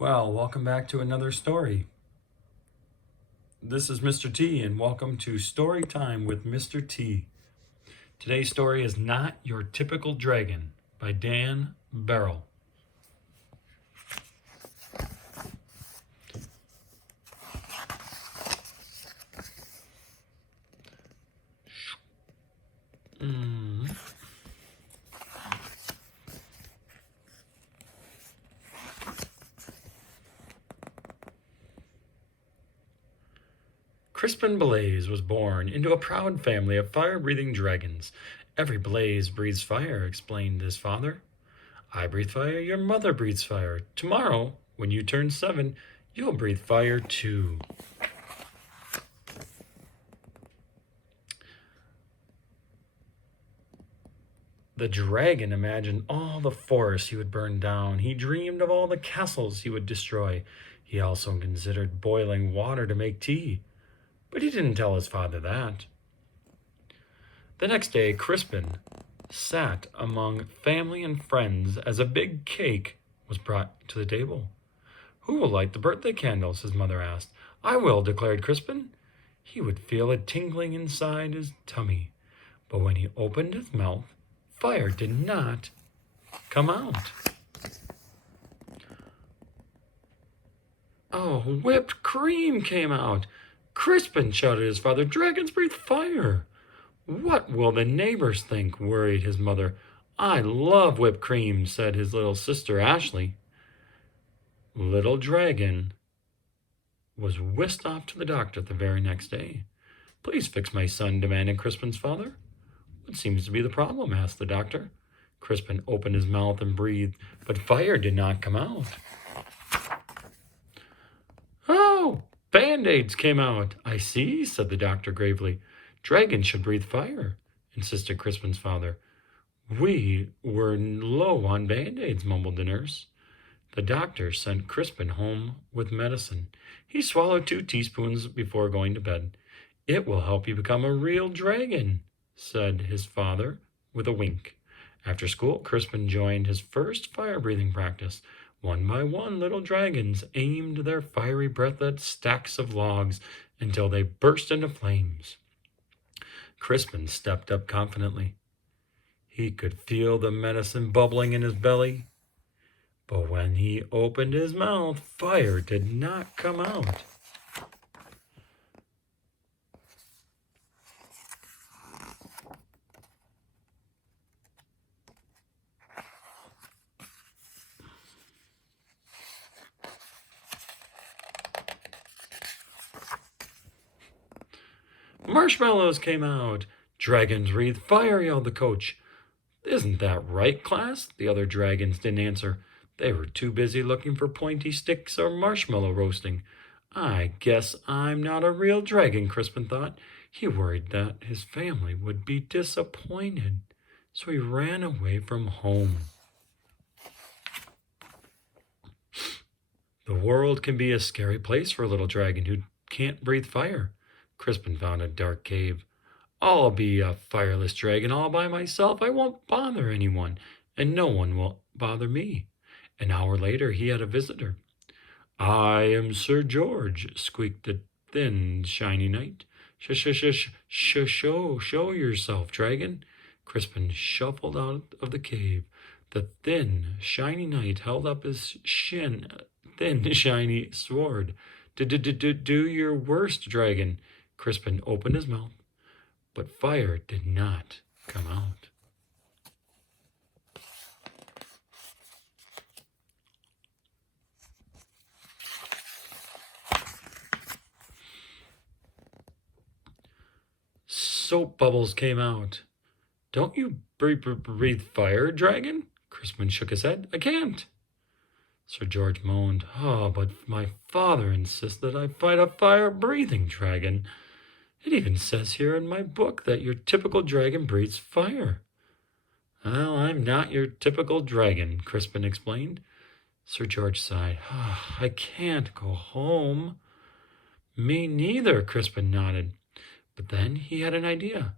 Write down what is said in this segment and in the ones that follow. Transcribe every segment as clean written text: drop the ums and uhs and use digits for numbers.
Well, welcome back to another story. This is Mr. T, and welcome to Story Time with Mr. T. Today's story is Not Your Typical Dragon by Dan Barrell. Crispin Blaze was born into a proud family of fire-breathing dragons. Every blaze breathes fire, explained his father. I breathe fire, your mother breathes fire. Tomorrow, when you turn 7, you'll breathe fire too. The dragon imagined all the forests he would burn down. He dreamed of all the castles he would destroy. He also considered boiling water to make tea. But he didn't tell his father that. The next day, Crispin sat among family and friends as a big cake was brought to the table. Who will light the birthday candles? His mother asked. I will, declared Crispin. He would feel a tingling inside his tummy. But when he opened his mouth, fire did not come out. Oh, whipped cream came out. Crispin, shouted his father, dragons breathe fire. What will the neighbors think? Worried his mother. I love whipped cream, said his little sister Ashley. Little Dragon was whisked off to the doctor the very next day. Please fix my son, demanded Crispin's father. What seems to be the problem? Asked the doctor. Crispin opened his mouth and breathed, but fire did not come out. Oh, Band-Aids came out. I see, said the doctor gravely. Dragons should breathe fire, insisted Crispin's father. We were low on Band-Aids, mumbled the nurse. The doctor sent Crispin home with medicine. He swallowed 2 teaspoons before going to bed. It will help you become a real dragon, said his father with a wink. After school, Crispin joined his first fire-breathing practice. One by one, little dragons aimed their fiery breath at stacks of logs until they burst into flames. Crispin stepped up confidently. He could feel the medicine bubbling in his belly. But when he opened his mouth, fire did not come out. Marshmallows came out. Dragons breathe fire, yelled the coach. Isn't that right, class? The other dragons didn't answer. They were too busy looking for pointy sticks or marshmallow roasting. I guess I'm not a real dragon, Crispin thought. He worried that his family would be disappointed, so he ran away from home. The world can be a scary place for a little dragon who can't breathe fire. Crispin found a dark cave. I'll be a fireless dragon all by myself. I won't bother anyone, and no one will bother me. An hour later, he had a visitor. I am Sir George, squeaked the thin, shiny knight. Show yourself, dragon. Crispin shuffled out of the cave. The thin, shiny knight held up his thin, shiny sword. Do your worst, dragon. Crispin opened his mouth, but fire did not come out. Soap bubbles came out. Don't you breathe fire, dragon? Crispin shook his head. I can't. Sir George moaned. Oh, but my father insists that I fight a fire-breathing dragon. It even says here in my book that your typical dragon breathes fire. Well, I'm not your typical dragon, Crispin explained. Sir George sighed. Oh, I can't go home. Me neither, Crispin nodded. But then he had an idea.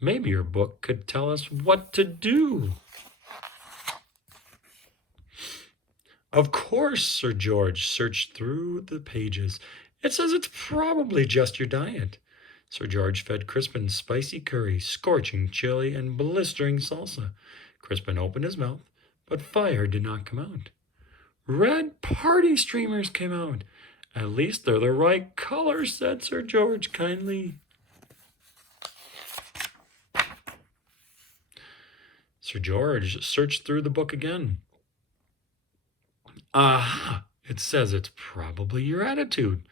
Maybe your book could tell us what to do. Of course, Sir George searched through the pages. It says it's probably just your diet. Sir George fed Crispin spicy curry, scorching chili, and blistering salsa. Crispin opened his mouth, but fire did not come out. Red party streamers came out. At least they're the right color, said Sir George kindly. Sir George searched through the book again. Aha! It says it's probably your attitude.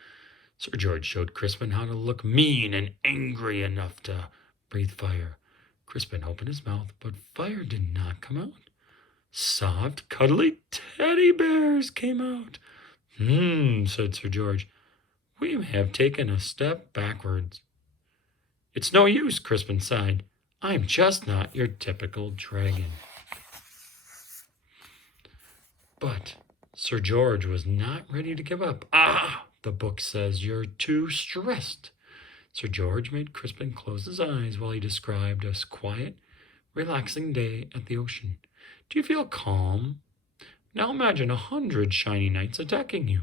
Sir George showed Crispin how to look mean and angry enough to breathe fire. Crispin opened his mouth, but fire did not come out. Soft, cuddly teddy bears came out. Said Sir George. We have taken a step backwards. It's no use, Crispin sighed. I'm just not your typical dragon. But Sir George was not ready to give up. The book says you're too stressed. Sir George made Crispin close his eyes while he described a quiet, relaxing day at the ocean. Do you feel calm? Now imagine 100 shiny knights attacking you.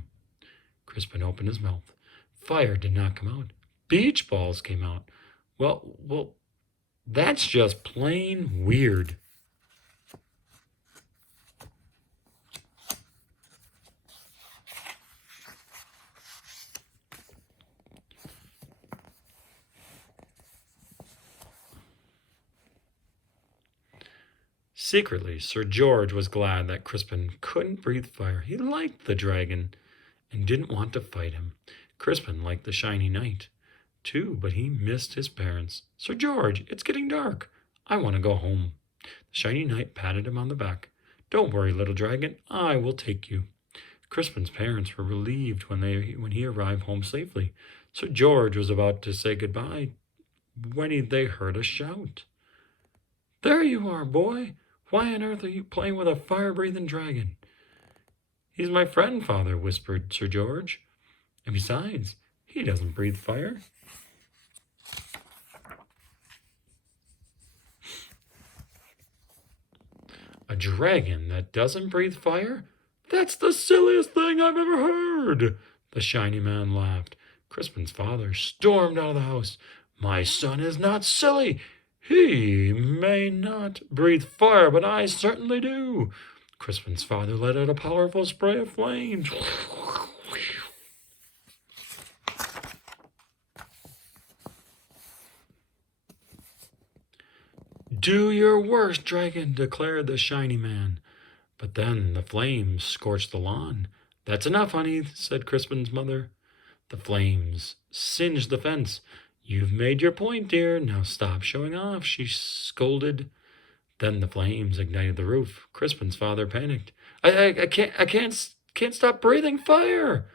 Crispin opened his mouth. Fire did not come out. Beach balls came out. Well, that's just plain weird. Secretly, Sir George was glad that Crispin couldn't breathe fire. He liked the dragon and didn't want to fight him. Crispin liked the shiny knight, too, but he missed his parents. Sir George, it's getting dark. I want to go home. The shiny knight patted him on the back. Don't worry, little dragon. I will take you. Crispin's parents were relieved when he arrived home safely. Sir George was about to say goodbye when they heard a shout. There you are, boy. Why on earth are you playing with a fire-breathing dragon? He's my friend, Father, whispered Sir George. And besides, he doesn't breathe fire. A dragon that doesn't breathe fire? That's the silliest thing I've ever heard. The shiny man laughed. Crispin's father stormed out of the house. My son is not silly. He may not breathe fire, but I certainly do. Crispin's father let out a powerful spray of flames. Do your worst, dragon, declared the shiny man. But then the flames scorched the lawn. That's enough, honey, said Crispin's mother. The flames singed the fence. You've made your point, dear. Now stop showing off, she scolded. Then the flames ignited the roof. Crispin's father panicked. I can't stop breathing fire.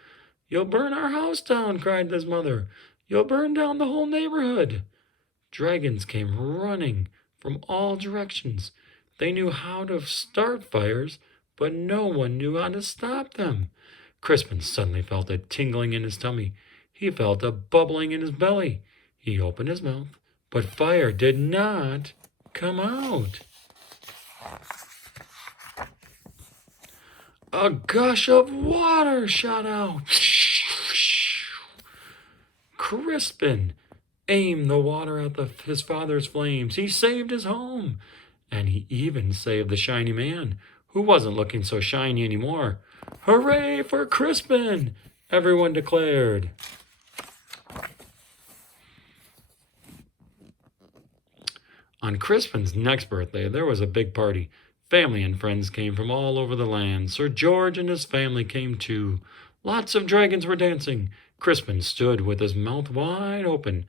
You'll burn our house down, cried his mother. You'll burn down the whole neighborhood. Dragons came running from all directions. They knew how to start fires, but no one knew how to stop them. Crispin suddenly felt a tingling in his tummy. He felt a bubbling in his belly. He opened his mouth, but fire did not come out. A gush of water shot out. Crispin aimed the water at his father's flames. He saved his home. And he even saved the shiny man, who wasn't looking so shiny anymore. Hooray for Crispin! Everyone declared. On Crispin's next birthday, there was a big party. Family and friends came from all over the land. Sir George and his family came too. Lots of dragons were dancing. Crispin stood with his mouth wide open.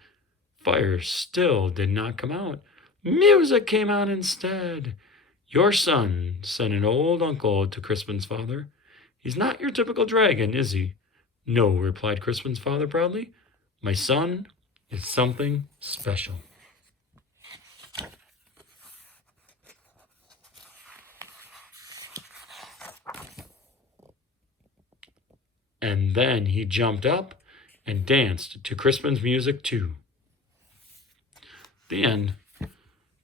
Fire still did not come out. Music came out instead. Your son, said an old uncle to Crispin's father. He's not your typical dragon, is he? No, replied Crispin's father proudly. My son is something special. And then he jumped up and danced to Crispin's music too. The end.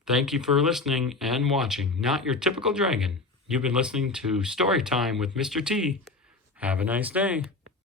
Thank you for listening and watching Not Your Typical Dragon. You've been listening to Story Time with Mr. T. Have a nice day.